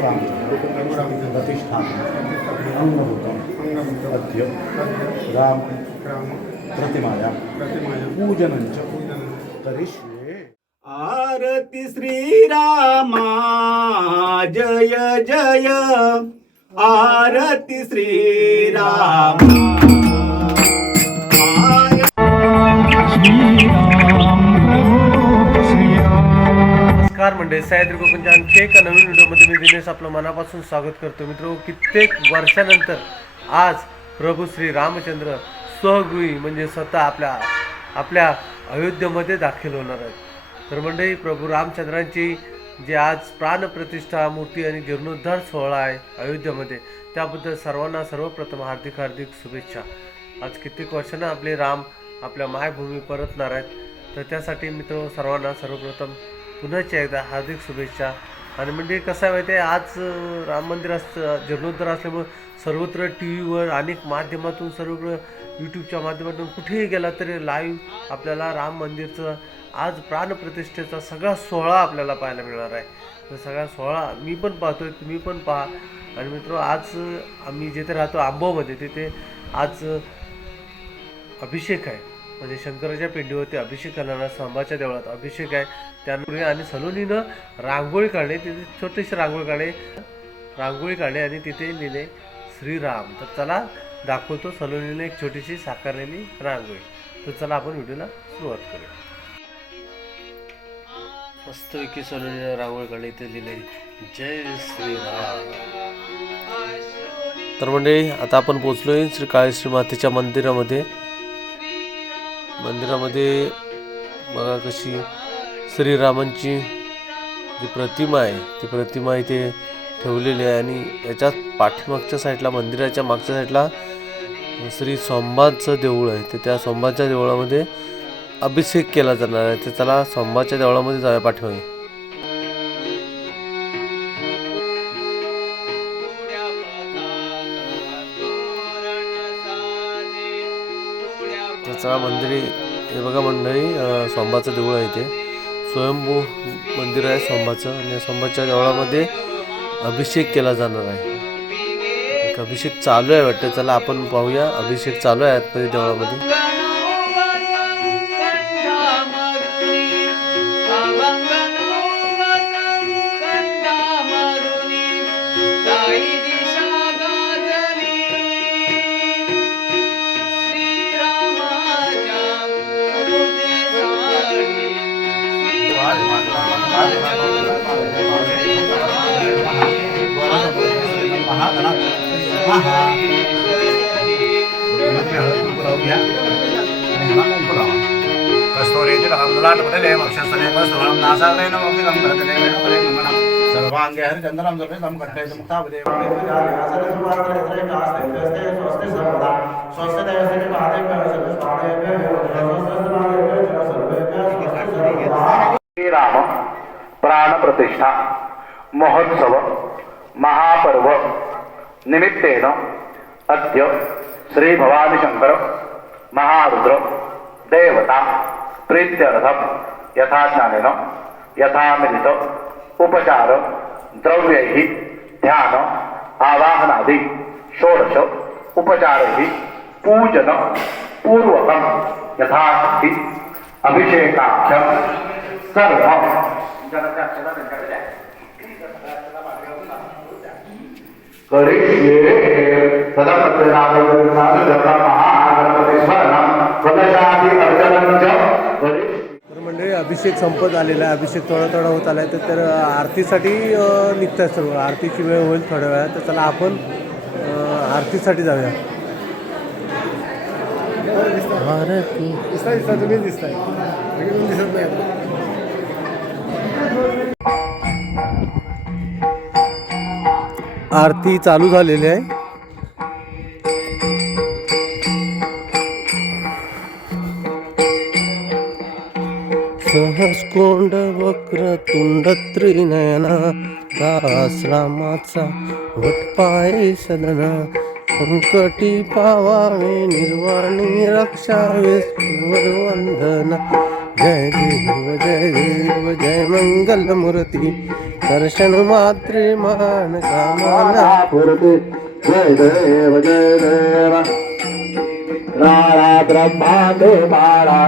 रघुरामचंद्र प्रतिष्ठापन अंगभूतम अद्य राम प्रतिमाया पूजनंच करिष्ये। आरती श्रीरामा जय जय, आरती श्रीरामा। नमस्कार मंडळी, सह्याद्री कोकणच्या आणखी एका नवीन व्हिडिओमध्ये मी दिनेश आपलं मनापासून स्वागत करतो. मित्र, कित्येक वर्षानंतर आज प्रभू श्री रामचंद्र स्वगृही म्हणजे स्वतः आपल्या अयोध्येमध्ये दाखल होणार आहेत. तर मंडळी, प्रभू रामचंद्रांची जे आज प्राणप्रतिष्ठा मूर्ती आणि जीर्णोद्धार सोहळा आहे अयोध्येमध्ये, त्याबद्दल सर्वांना सर्वप्रथम हार्दिक शुभेच्छा. आज कित्येक वर्षांना आपले राम आपल्या मायभूमी परतणार आहेत. तर त्यासाठी मित्र सर्वांना सर्वप्रथम पुन्हा एकदा हार्दिक शुभेच्छा. आणि म्हणजे कसं आहे माहिती आहे, आज राम मंदिरात जीर्णोद्धार असल्यामुळे सर्वत्र टी व्हीवर अनेक माध्यमातून सर्वत्र यूट्यूबच्या माध्यमातून कुठेही गेला तरी लाईव्ह आपल्याला राम मंदिरचं आज प्राणप्रतिष्ठेचा सगळा सोहळा आपल्याला पाहायला मिळणार आहे. तर सगळा सोहळा मी पण पाहतो आहे, तुम्ही पण पहा. आणि मित्र, आज आम्ही जिथे राहतो आंबोमध्ये, तिथे आज अभिषेक आहे. म्हणजे शंकराच्या पिंडीवरती अभिषेक करणारा संभाच्या देवळात अभिषेक आहे. त्यामुळे आणि सलोनीनं रांगोळी काढणे, तिथे छोटीशी रांगोळी काढणे आणि तिथे लिहिले श्रीराम. तर चला दाखवतो सलोनीने एक छोटीशी साकारलेली रांगोळी. तर चला आपण व्हिडिओला सुरुवात करूया. मस्तपैकी सलोनीने रांगोळी काढली, इथे लिहिले जय श्रीराम. तर म्हणजे आता आपण पोचलोय श्री काळेश्री मातेच्या मंदिरामध्ये बघा कशी श्रीरामांची जी प्रतिमा आहे ती प्रतिमा इथे ठेवलेली आहे. आणि याच्यात पाठीमागच्या साईडला, मंदिराच्या मागच्या साईडला श्री सोमबाचं देऊळ आहे. तर त्या सोमबाच्या देवळामध्ये अभिषेक केला जाणार आहे. तर चला सोमबाच्या देवळामध्ये जाऊया पाठीमागे. त्याचा मंदिर हे बघा मंडळी, सोमबाचं देऊळ आहे. ते स्वयंभू मंदिर आहे सोमबाचं. आणि सोमबाच्या देवळामध्ये अभिषेक केला जाणार आहे. एक अभिषेक चालू आहे वाटतं. चला आपण पाहूया. अभिषेक चालू आहे आतमध्ये देवळामध्ये. सर्वांगे हरिचंद्रम सर्वेदम कट्टयति मुक्तावदे श्रीराम प्राणप्रतिष्ठा महोत्सव महापर्व निमित्तेन अद्य श्री भवानी शंकर महारुद्र देवता प्रीत्यर्थम यथाज्ञानेन यथामिलित उपचार द्रव्यैः ध्यान आवाहनादि षोडश उपचारैः पूजन पूर्वकं यथाशक्ति अभिषेकाख्यं सर्वं करिष्ये. तदा म्हणजे अभिषेक संपत आलेला आहे. अभिषेक थोडा होत आला आहे. तर आरतीसाठी निघतात सर्व. आरतीची वेळ होईल थोड्या वेळात. तर चला आपण आरतीसाठी जाऊया. आरती तुम्ही दिसताय, दिसत नाही. आरती चालू झालेली आहे. सहस्कोंड वक्रतुंड त्रिनयना दास रामाचा वटपाय सदना संकटी पावावे निर्वाणी रक्षावे वंदना. जय देव जय देव जय मंगल मूर्ती दर्शन मात्रे मान कामना पूर्ती जय देव जय देव राळा ब्रह्मांडे बाळा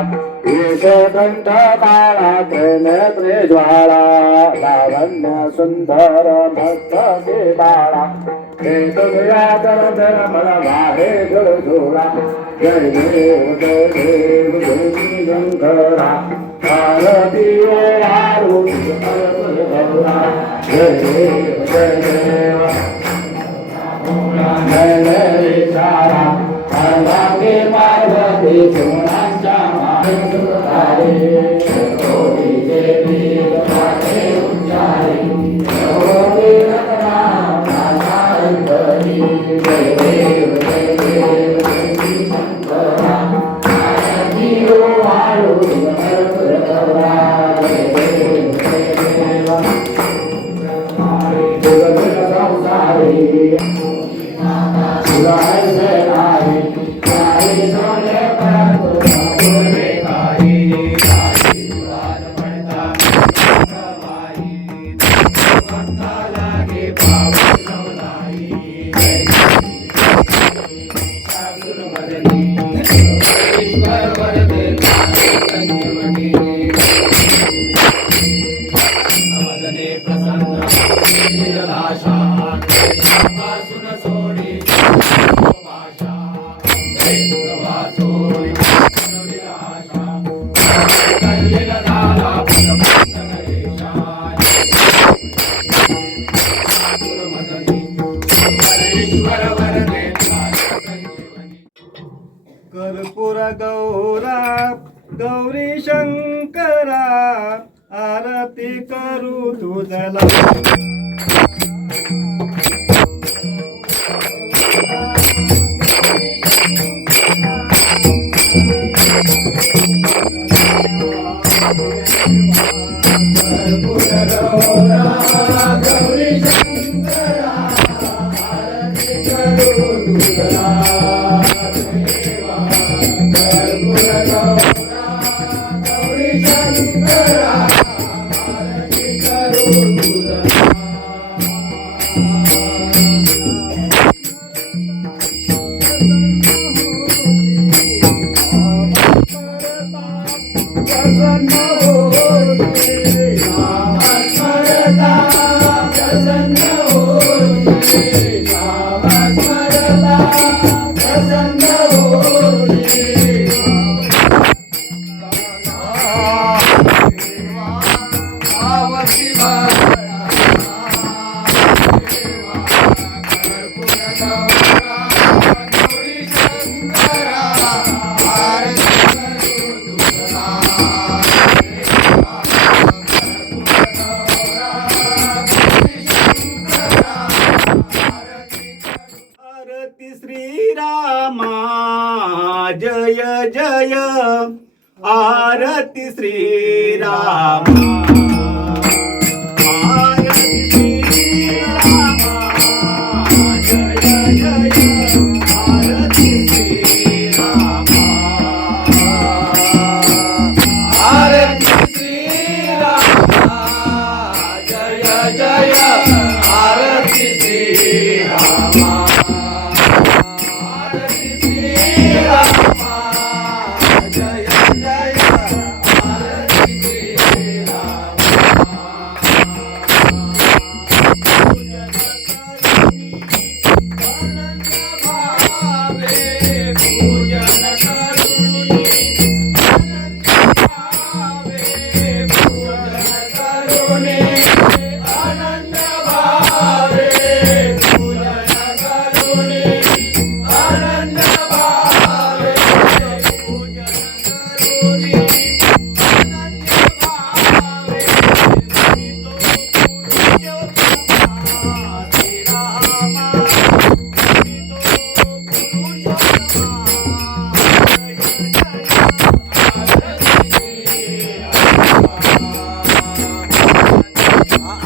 ईश कंठ काळा त्रिनेत्रे ज्वाळा लावण्य सुंदर भक्त बाळा हे तुझ्या दर मला वाहे झुळझुळा जय देव जय देव जय शंकरा भारती आरुष जय देव जय देव चारा पार्वती सोनांच्या कर्पूर गौरा गौरी शंकरा आरती करू तुझला जय जय आरती श्रीराम आरती श्रीराम जय जय आरती श्रीराम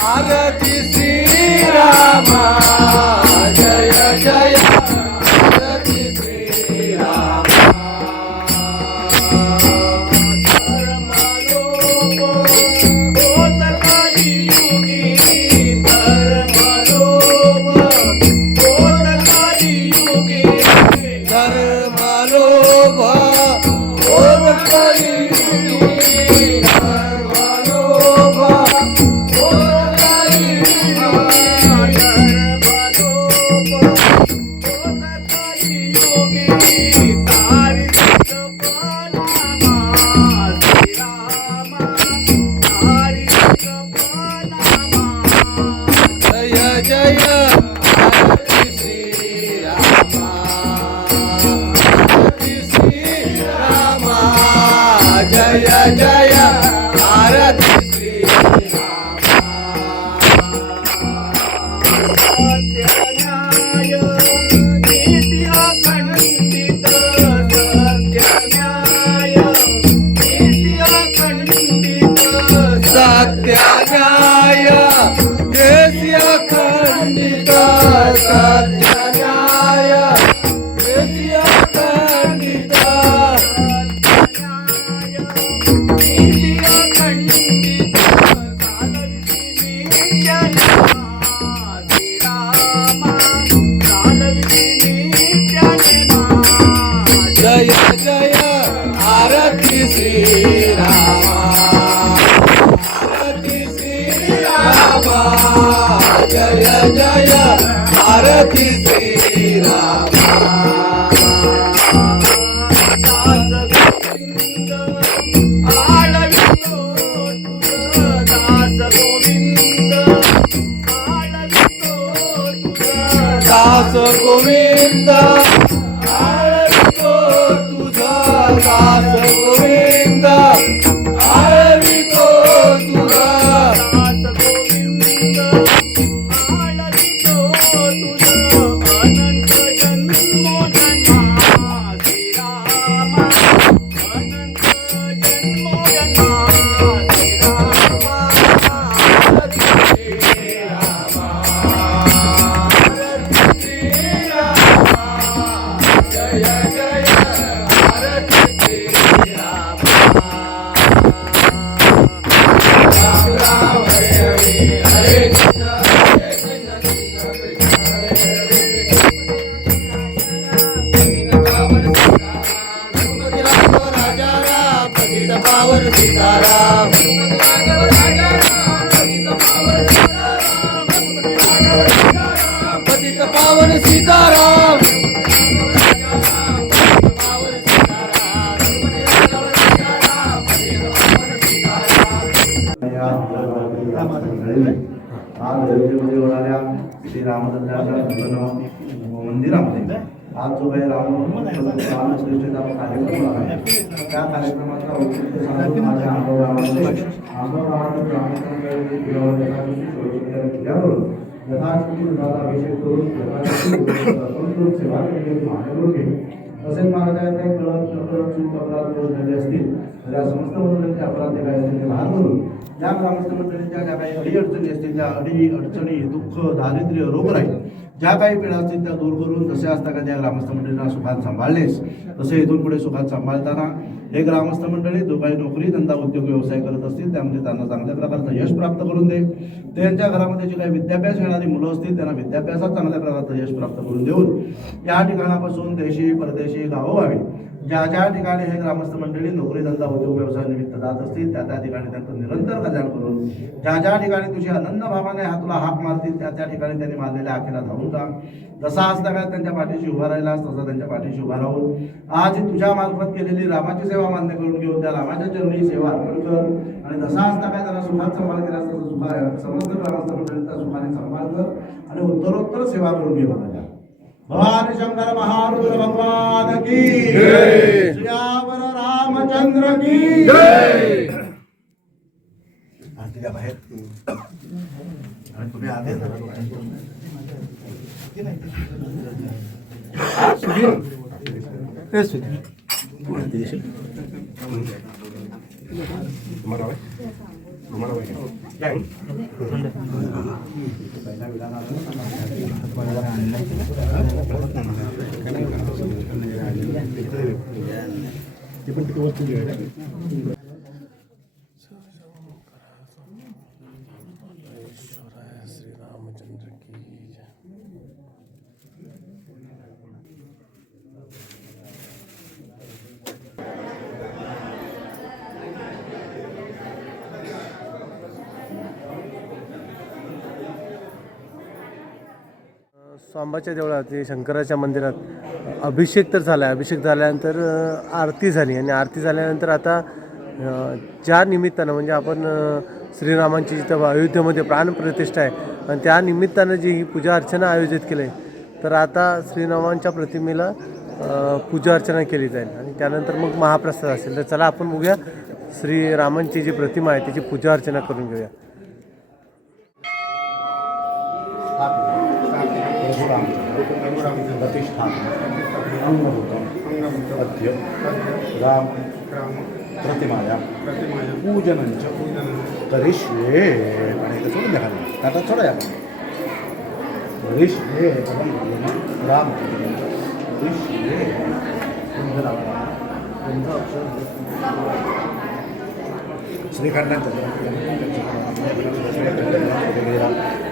आरती श्रीराम जय जय आरती श्रीराम जय जय आरती श्रीरामा आरती श्रीरामा जय जय आरती श्रीरामा सत्यन्याय नीति अखंडित सत्यन्याय नीति अखंडित सत्यन्याय देशी अखंडित सत्यन्याय देशी अखंडित नीति अखंडित जय जय आरती श्रीरामा आरती श्रीरामा जय जय आरती श्रीरामा दास गोविंद आळवितो तुझा दास गोविंद आळवितो तुझा दास गोविंद आळवितो तुझा अनंत जन्मो जन्मा श्रीरामा अनंत जन्मो जन्मा श्रीरामा श्रीरामा जय जय आरती श्रीरामा राम राम हरे हरे हरे कृष्ण हरे कृष्ण कृष्ण कृष्ण हरे हरे पतित पावन सीताराम रघुपति राघव राजा राम पतित पावन सीताराम पतित पावन सीताराम आज अयोध्येमध्ये होणाऱ्या श्री रामचंद्राच्या मंदिरामध्ये आज जो काही रामश्रेष्ठीचा कार्यक्रम आहे त्या कार्यक्रमाचा औचित्य साधून माझ्या आंबगावामध्ये किल्ल्यावरून यथाशक्ती दुधाचा अभिषेक करून यथाशक्ती सेवा केली महादेव तसेच महाराजांनी कळत नकळत चूक अपराध दोष झाले असतील तर या समस्त मंडळींचे अपराध जे काही असतील ते भार करून या ग्रामस्थ मंडळींच्या ज्या काही अडीअडचणी असतील त्या अडचणी दुःख दारिद्र्य रोगराई ज्या काही पीडा असतील त्या दूर करून जसे असता का त्या ग्रामस्थ मंडळींना सुखात सांभाळलेस तसे इथून पुढे सुखात सांभाळताना हे ग्रामस्थ मंडळी जो काही नोकरी धंदा उद्योग व्यवसाय करत असतील त्यामध्ये त्यांना चांगल्या प्रकारचं यश प्राप्त करून दे त्यांच्या घरामध्ये जे काही विद्याभ्यास घेणारी मुलं असतील त्यांना विद्याभ्यासात चांगल्या प्रकारचं यश प्राप्त करून देऊन या ठिकाणापासून देशी परदेशी गावोगावी ज्या ज्या ठिकाणी हे ग्रामस्थ मंडळी नोकरी धंदा उद्योग व्यवसाय निमित्त जात असतील त्या त्या ठिकाणी त्यांचं निरंतर कल्याण करून ज्या ज्या ठिकाणी तुझी अनन्य भावाने तुला हाक मारतील त्या त्या ठिकाणी त्यांनी मारलेल्या आखेला धावून जा जसा आज सगळ्यात त्यांच्या पाठीशी उभा राहिलास तसा त्यांच्या पाठीशी उभा राहून आज तुझ्या मार्फत केलेली रामाची सेवा मान्य करून घेऊन त्या रामाच्या चरणी सेवा अर्पण कर आणि जसा आज काय त्यांना सुखात सांभाळ केला तसं सुखा समस्त ग्रामस्थ मंडळींचा सुखाने सांभाळ कर आणि उत्तरोत्तर सेवा करून घे महाराजा भवानी शंकर महारुद्र भगवान की जय श्रीयावर रामचंद्र की जय आरतीच्या बाहेर आणि तुम्ही आले सांबाच्या देवळात शंकराच्या मंदिरात अभिषेक तर झाला. अभिषेक झाल्यानंतर आरती झाली आणि आरती झाल्यानंतर आता ज्या निमित्तानं म्हणजे आपण श्रीरामांची जिथं अयोध्येमध्ये प्राणप्रतिष्ठा आहे आणि त्या निमित्तानं जी ही पूजा अर्चना आयोजित केली आहे, तर आता श्रीरामांच्या प्रतिमेला पूजा अर्चना केली जाईल आणि त्यानंतर मग महाप्रसाद असेल. तर चला आपण बघूया श्रीरामांची जी प्रतिमा आहे त्याची पूजा अर्चना करून घेऊया. अद्य राम प्रतिमाया पूजनंच करिष्ये आणि इथं सोडून द्या ताटात सोडा आपण करिष्ये राम करिष्ये श्रीखंडांच्या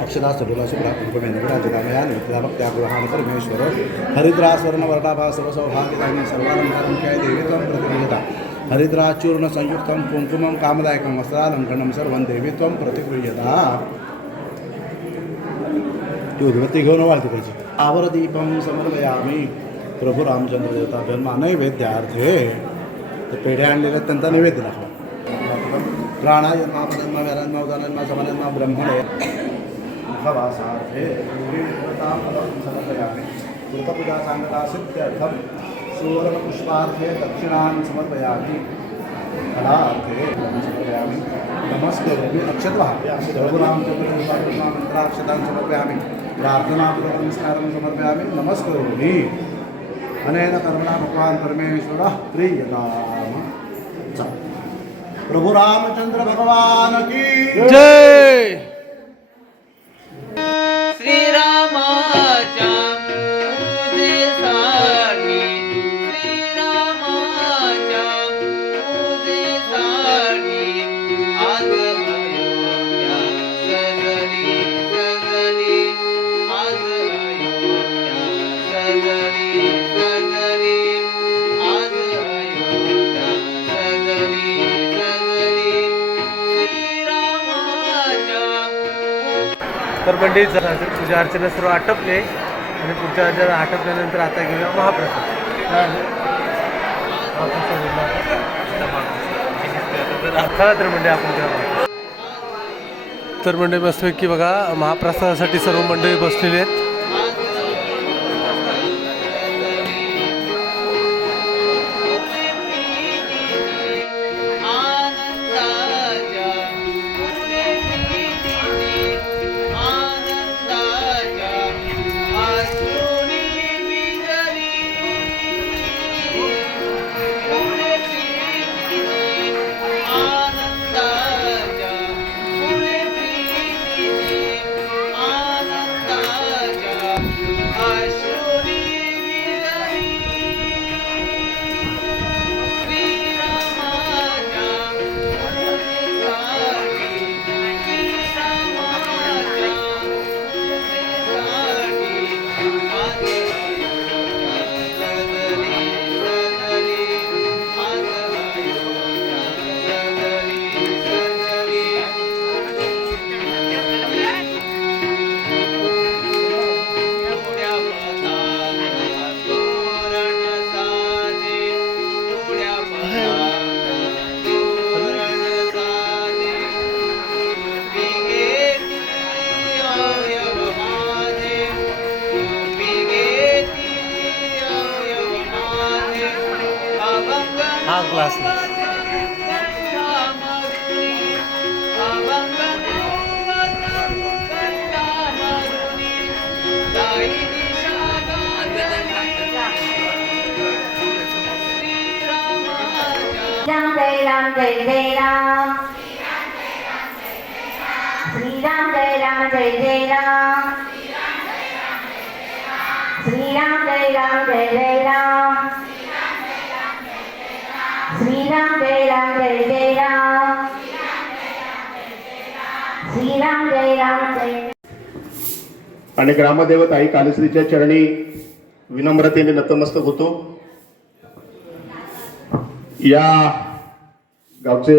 अक्षरा सडुला शुभ्रा कुंभमेंद्राधिकामया नित्याभक्त्याग्रहाण परमेश्वर हरिद्रास्वर्ण वर्णाभा सर्वसौभाग्यदायिनी सर्वालंकारमुख्याय देवी त्वं प्रतिगृह्यता हरिद्राचूर्ण संयुक्तं कुंकुमं कामदायकं वस्त्रालंकरणं सर्वं देवी त्वं प्रतिगृह्यता. ती उद्बत्ती घेऊन वाळती पाहिजे. आवरदीपं समर्पयामि प्रभू रामचंद्र देवता नैवेद्यार्थे. तर पेढे आणलेले त्यांचा नैवेद्य दाखवा. प्राणायन्मा पदन्मा व्यारन्मा उदानन्मा समानन्मा ब्रह्मणे मुखवासार्थे समर्पयामि. कृतपूजा सांगता सिद्ध्यर्थं सुवर्णपुष्पार्थे दक्षिणां समर्पयामि. फलार्थे समर्पयामि. नमस्करोमि अक्षतः प्रभुरामचन्द्रमन्त्राक्षतां समर्पयामि. प्रार्थनापूर्वकं नमस्कारं समर्पयामि. नमस्करोमि. अनेन कर्मणा भगवान् परमेश्वरः प्रीयताम्. प्रभु रामचंद्र भगवान की जय. श्रीरामाच्या पूजेसाठी श्रीरामाच्या पूजेसाठी आज अयोध्या सजली सजली आज अयोध्या सजली सजली आज अयोध्या सजली तर मंडळी पूजा अर्चना सर्व आटपले आणि पूजा अर्चना आटपल्यानंतर आता घेऊया महाप्रसाद. चला तर मंडळी आपण घेऊया. तर मंडळी मस्तपैकी बघा महाप्रसादासाठी सर्व मंडळी बसलेली आहेत. हा ग्लास राम जय राम जय जय राम. श्री राम जय राम जय जय राम. श्री राम जय राम जय जय राम. श्री राम जय राम जय जय राम. श्री राम जय राम जय. आणि ग्रामदेवता आई कालश्रीच्या चरणी विनम्रतेने नतमस्तक होतो. या गावचे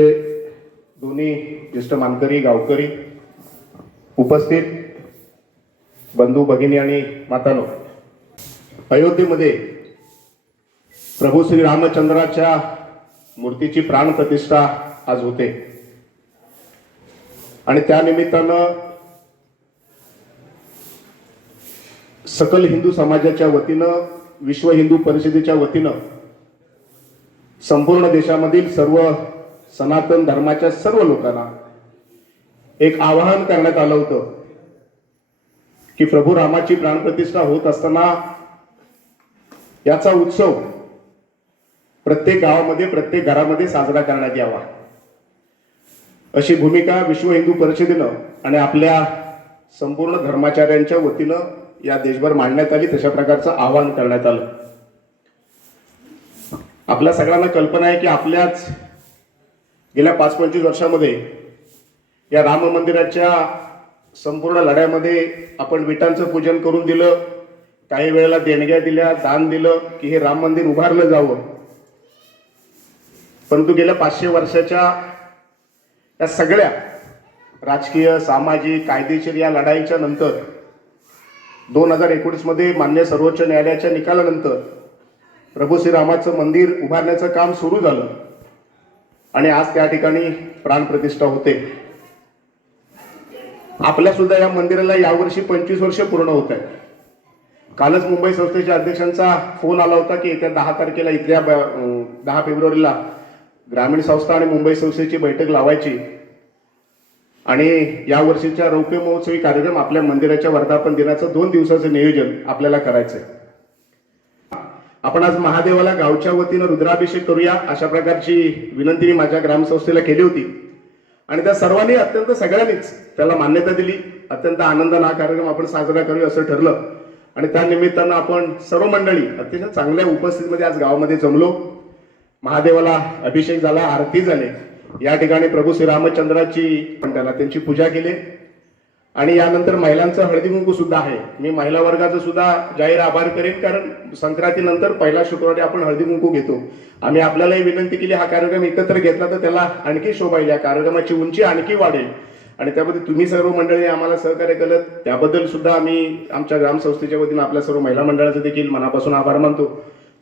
दोन्ही ज्येष्ठ मानकरी गावकरी उपस्थित बंधू भगिनी आणि मातानो, अयोध्येमध्ये प्रभू श्री रामचंद्राच्या मूर्तीची प्राण प्रतिष्ठा आज होते. आणि त्या निमित्तानं सकल हिंदू समाजाच्या वतीनं, विश्व हिंदू परिषदेच्या वतीनं संपूर्ण देशामधील सर्व सनातन धर्माच्या सर्व लोकांना एक आवाहन करण्यात आलं होतं की प्रभू रामाची प्राणप्रतिष्ठा होत असताना याचा उत्सव प्रत्येक गावामध्ये, प्रत्येक घरामध्ये साजरा करण्यात यावा, अशी भूमिका विश्व हिंदू परिषदेनं आणि आपल्या संपूर्ण धर्माचार्यांच्या वतीनं या देशभर मांडण्यात आली. तशा प्रकारचं आवाहन करण्यात आलं. आपल्या सगळ्यांना कल्पना आहे की आपल्याच गेल्या 5-25 वर्षामध्ये या राम मंदिराच्या संपूर्ण लढ्यामध्ये आपण विटांचं पूजन करून दिलं, काही वेळेला देणग्या दिल्या, दान दिलं की हे राम मंदिर उभारलं जावं. परंतु गेल्या 500 वर्षाच्या या सगळ्या राजकीय, सामाजिक, कायदेशीर या लढाईच्या नंतर 2019 मध्ये मान्य सर्वोच्च न्यायालयाच्या निकालानंतर प्रभू श्रीरामाचं मंदिर उभारण्याचं काम सुरू झालं आणि आज त्या ठिकाणी प्राणप्रतिष्ठा होते. आपल्या सुद्धा या मंदिराला यावर्षी 25 वर्ष पूर्ण होत आहे. कालच मुंबई संस्थेच्या अध्यक्षांचा फोन आला होता की येत्या 10 तारखेला इथल्या 10 फेब्रुवारीला ग्रामीण संस्था आणि मुंबई संस्थेची बैठक लावायची आणि या वर्षीच्या रौप्य महोत्सवी कार्यक्रम आपल्या मंदिराच्या वर्धापन दिनाचं 2 दिवसाचं नियोजन आपल्याला करायचंय. आपण आज महादेवाला गावच्या वतीनं रुद्राभिषेक करूया अशा प्रकारची विनंती मी माझ्या ग्रामसंस्थेला केली होती आणि त्या सर्वांनी अत्यंत सगळ्यांनीच त्याला मान्यता दिली. अत्यंत आनंदाने हा कार्यक्रम आपण साजरा करूया असं ठरलं आणि त्या निमित्तानं आपण सर्व मंडळी अतिशय चांगल्या उपस्थितीमध्ये आज गावामध्ये जमलो. महादेवाला अभिषेक झाला, आरती झाले. या ठिकाणी प्रभू श्रीरामचंद्राची पण त्याला त्यांची पूजा केली आणि यानंतर महिलांचं हळदी कुंकू सुद्धा आहे. मी महिला वर्गाचं सुद्धा जाहीर आभार करेन, कारण संक्रांतीनंतर पहिला शुक्रवारी आपण हळदी कुंकू घेतो. आम्ही आपल्यालाही विनंती केली हा कार्यक्रम एकत्र घेतला तर त्याला आणखी शोभा येईल, या कार्यक्रमाची उंची आणखी वाढेल आणि त्यामध्ये तुम्ही सर्व मंडळी आम्हाला सहकार्य केलं त्याबद्दल सुद्धा आम्ही आमच्या ग्रामसंस्थेच्या वतीनं आपल्या सर्व महिला मंडळाचे देखील मनापासून आभार मानतो.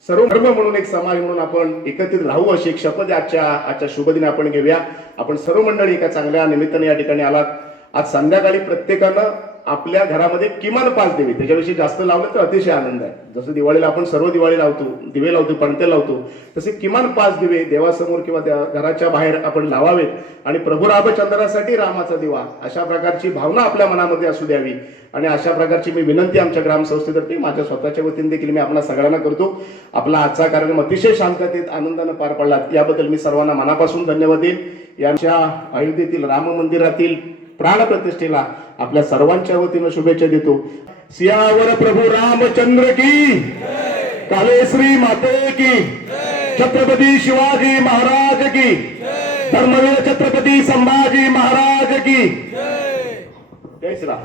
सर्व धर्म म्हणून, एक समाज म्हणून आपण एकत्रित राहू अशी एक शपथ आजच्या शुभदिनी आपण घेऊया. आपण सर्व मंडळी एका चांगल्या निमित्ताने या ठिकाणी आलात. आज संध्याकाळी प्रत्येकानं आपल्या घरामध्ये किमान 5 दिवे, त्याच्यापेक्षा जास्त लावलं तर अतिशय आनंद आहे. जसं दिवाळीला आपण सर्व दिवाळी लावतो, दिवे लावतो, पणत्या लावतो, तसे किमान 5 दिवे देवासमोर किंवा घराच्या बाहेर आपण लावावेत आणि प्रभू रामचंद्रासाठी रामाचा दिवा अशा प्रकारची भावना आपल्या मनामध्ये असू द्यावी आणि अशा प्रकारची मी विनंती आमच्या ग्रामसंस्थेतर्फे माझ्या स्वतःच्या वतीने देखील मी आपल्या सगळ्यांना करतो. आपला आजचा कार्यक्रम अतिशय शांततेत आनंदानं पार पडला याबद्दल मी सर्वांना मनापासून धन्यवाद देईन. यांच्या अयोध्येतील राम मंदिरातील प्राणप्रतिष्ठेला आपल्या सर्वांच्या वतीनं शुभेच्छा देतो. सियावर प्रभू रामचंद्र की, कालेश्री माते की, छत्रपती शिवाजी महाराज की, धर्मवीर छत्रपती संभाजी महाराज की. जय श्रीराम.